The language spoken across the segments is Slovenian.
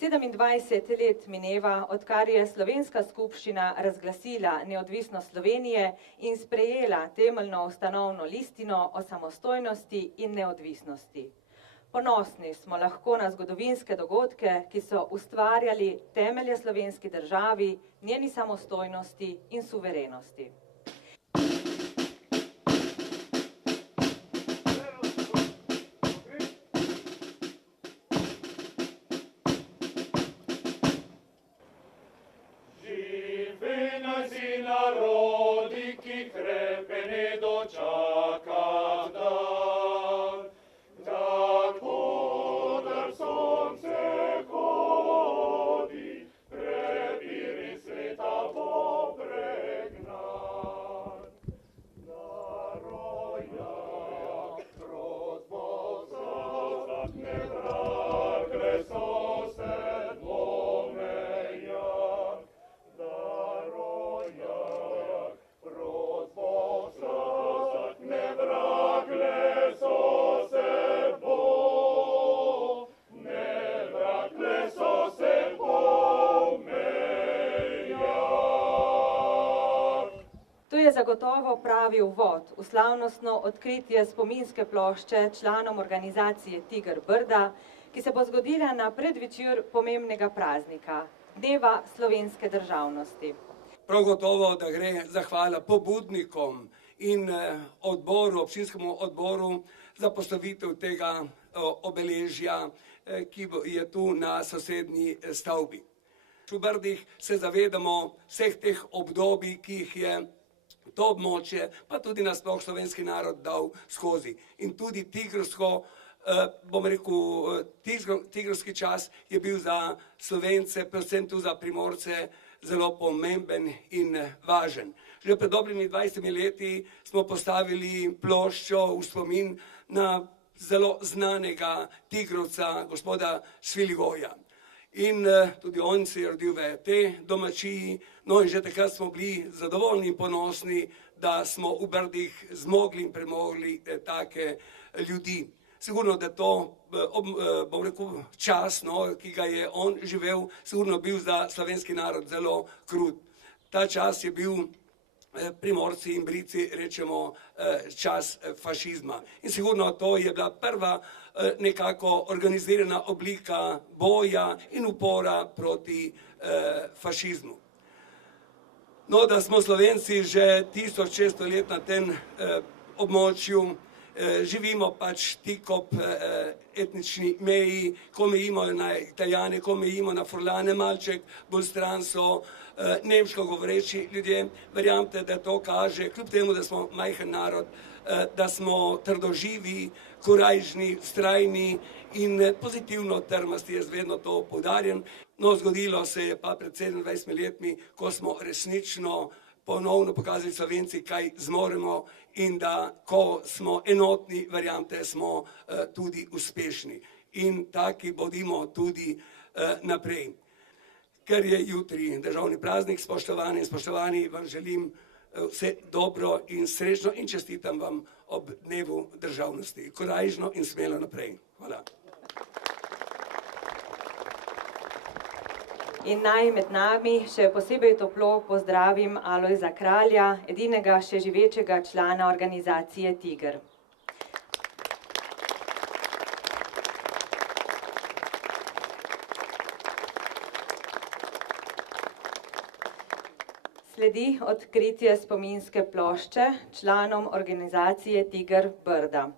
27 let mineva, odkar je Slovenska skupščina razglasila neodvisnost Slovenije in sprejela temeljno ustanovno listino o samostojnosti in neodvisnosti. Ponosni smo lahko na zgodovinske dogodke, ki so ustvarjali temelje slovenski državi, njeni samostojnosti in suverenosti. Zagotovo pravi uvod v slavnostno odkritje spominske plošče članom organizacije Tiger Brda, ki se bo zgodila na predvečer pomembnega praznika, Dneva slovenske državnosti. Prav gotovo, da gre zahvala pobudnikom in občinskemu odboru za postavitev tega obeležja, ki je tu na sosednji stavbi. V Brdih se zavedamo vseh teh obdobij, ki jih je to območje, pa tudi nasploh slovenski narod dal skozi. In tudi tigrovski čas je bil za Slovence, predvsem tu za Primorce, zelo pomemben in važen. Že pred dobrimi 20 leti smo postavili ploščo v spomin na zelo znanega tigrovca, gospoda Šviligoja. In tudi on se je rodil v tej domačiji, no in že takrat smo bili zadovoljni in ponosni, da smo v Brdih zmogli in premogli take ljudi. Sigurno, da to, bom rekel, čas, ki ga je on živel, sigurno bil za slovenski narod zelo krut. Ta čas je bil, Primorci in Brici rečemo, čas fašizma. In sigurno to je bila prva nekako organizirana oblika boja in upora proti fašizmu. No, da smo Slovenci že 1600 let na tem območju, živimo pač tik ob etnični meji, ko mejimo na Italijane, ko mejimo na Furlane, malček bolj stran so nemško govoreči ljudje. Verjamete, da to kaže, kljub temu, da smo majhen narod, da smo trdoživi, korajžni, vztrajni in pozitivno trmasti, jaz vedno to poudarjam. No, zgodilo se je pa pred 27 letmi, ko smo resnično ponovno pokazali Slovenci, kaj zmoremo in da, ko smo enotni, verjamete, smo tudi uspešni. In taki bodimo tudi naprej. Ker je jutri državni praznik, spoštovane in spoštovani, vam želim vse dobro in srečno in čestitam vam ob Dnevu državnosti. Korajžno in smelo naprej. Hvala. In naj med nami še posebej toplo pozdravim Alojza Kralja, edinega še živečega člana organizacije Tiger. Sledi odkritje spominske plošče članom organizacije Tiger Brda.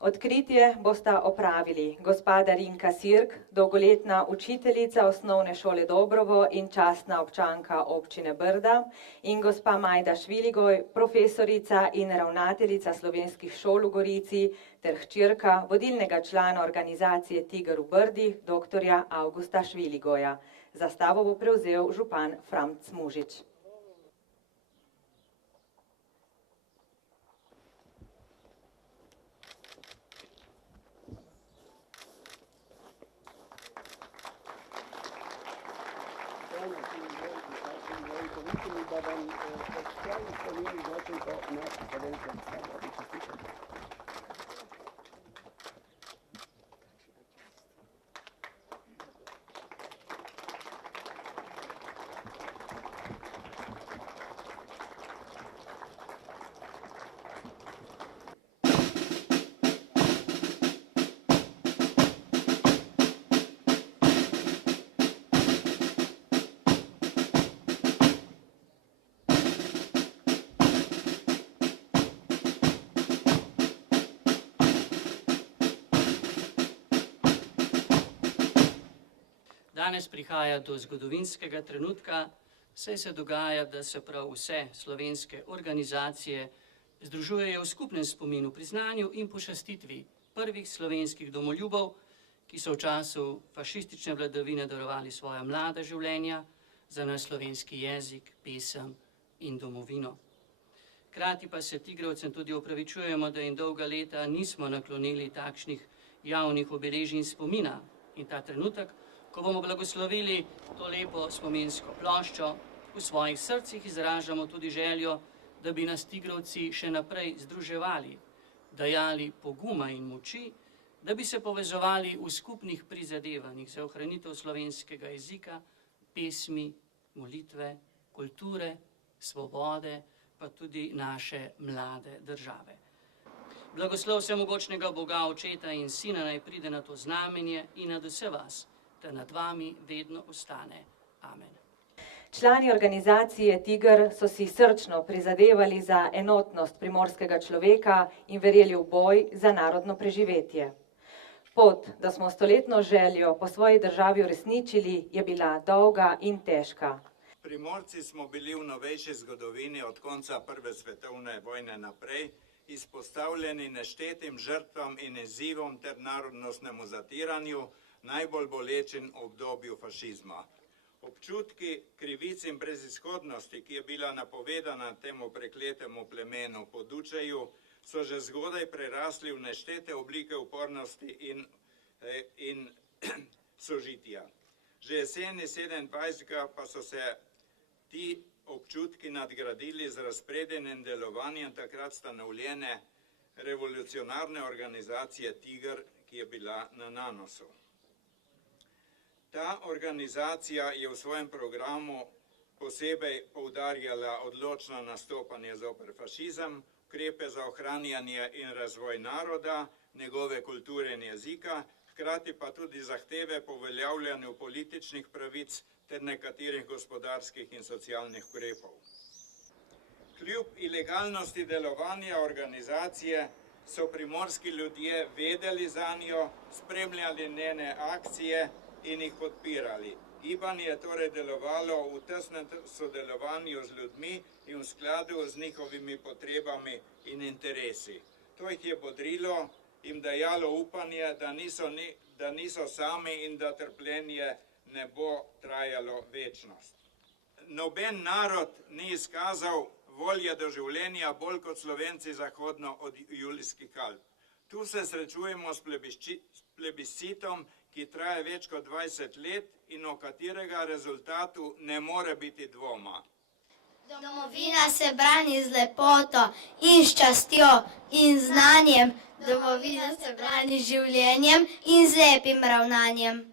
Odkritje bosta opravili gospa Darinka Sirk, dolgoletna učiteljica osnovne šole Dobrovo in častna občanka občine Brda, in gospa Majda Šviligoj, profesorica in ravnateljica slovenskih šol v Gorici ter hčerka vodilnega člana organizacije Tiger v Brdih, doktorja Avgusta Šviligoja. Zastavo bo prevzel župan Franc Mužič. Danes prihaja do zgodovinskega trenutka, saj se dogaja, da se prav vse slovenske organizacije združujejo v skupnem spominu, priznanju in počastitvi prvih slovenskih domoljubov, ki so v času fašistične vladavine darovali svoja mlada življenja za naš slovenski jezik, pesem in domovino. Hkrati pa se tigrovcem tudi opravičujemo, da jim dolga leta nismo naklonili takšnih javnih obeležij in spomina. In ta trenutek, ko bomo blagoslovili to lepo spominsko ploščo, v svojih srcih izražamo tudi željo, da bi nas tigrovci še naprej združevali, dajali poguma in moči, da bi se povezovali v skupnih prizadevanjih za ohranitev slovenskega jezika, pesmi, molitve, kulture, svobode, pa tudi naše mlade države. Blagoslov vsemogočnega Boga, Očeta in Sina naj pride na to znamenje in nad vse vas, ter nad vami vedno ostane. Amen. Člani organizacije Tiger so si srčno prizadevali za enotnost primorskega človeka in verjeli v boj za narodno preživetje. Pot, da smo stoletno željo po svoji državi uresničili, je bila dolga in težka. Primorci smo bili v novejši zgodovini od konca Prve svetovne vojne naprej izpostavljeni neštetim žrtvam in izzivom ter narodnostnemu zatiranju, najbolj bolečim obdobju fašizma. Občutki krivic in brezizhodnosti, ki je bila napovedana temu prekletemu plemenu po Dučeju, so že zgodaj prerasli v neštete oblike upornosti in sožitja. Že jeseni 27. pa so se ti občutki nadgradili z razpredenim delovanjem takrat stanovljene revolucionarne organizacije Tiger, ki je bila na nanosu. Ta organizacija je v svojem programu posebej poudarjala odločno nastopanje zoper fašizem, ukrepe za ohranjanje in razvoj naroda, njegove kulture in jezika, hkrati pa tudi zahteve po uveljavljanju političnih pravic ter nekaterih gospodarskih in socialnih ukrepov. Kljub ilegalnosti delovanja organizacije so primorski ljudje vedeli zanjo, spremljali njene akcije in jih podpirali. Gibanje je torej delovalo v tesnem sodelovanju z ljudmi in v skladu z njihovimi potrebami in interesi. To jih je bodrilo, jim dajalo upanje, da niso sami in da trpljenje ne bo trajalo večnost. Noben narod ni izkazal volje do življenja bolj kot Slovenci zahodno od Julijskih Alp. Tu se srečujemo s plebiscitom, ki traja več kot 20 let in o katerega rezultatu ne more biti dvoma. Domovina se brani z lepoto in s častjo in znanjem. Domovina se brani z življenjem in z lepim ravnanjem.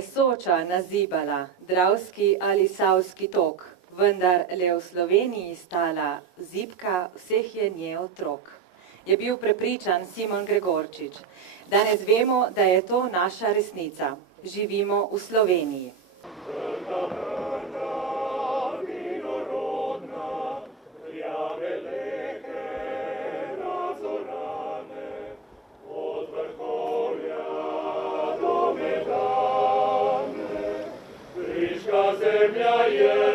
Soča nazibala Dravski ali Savski tok, vendar le v Sloveniji stala zibka vseh je nje otrok, je bil prepričan Simon Gregorčič. Danes vemo, da je to naša resnica. Živimo v Sloveniji. Zemlja je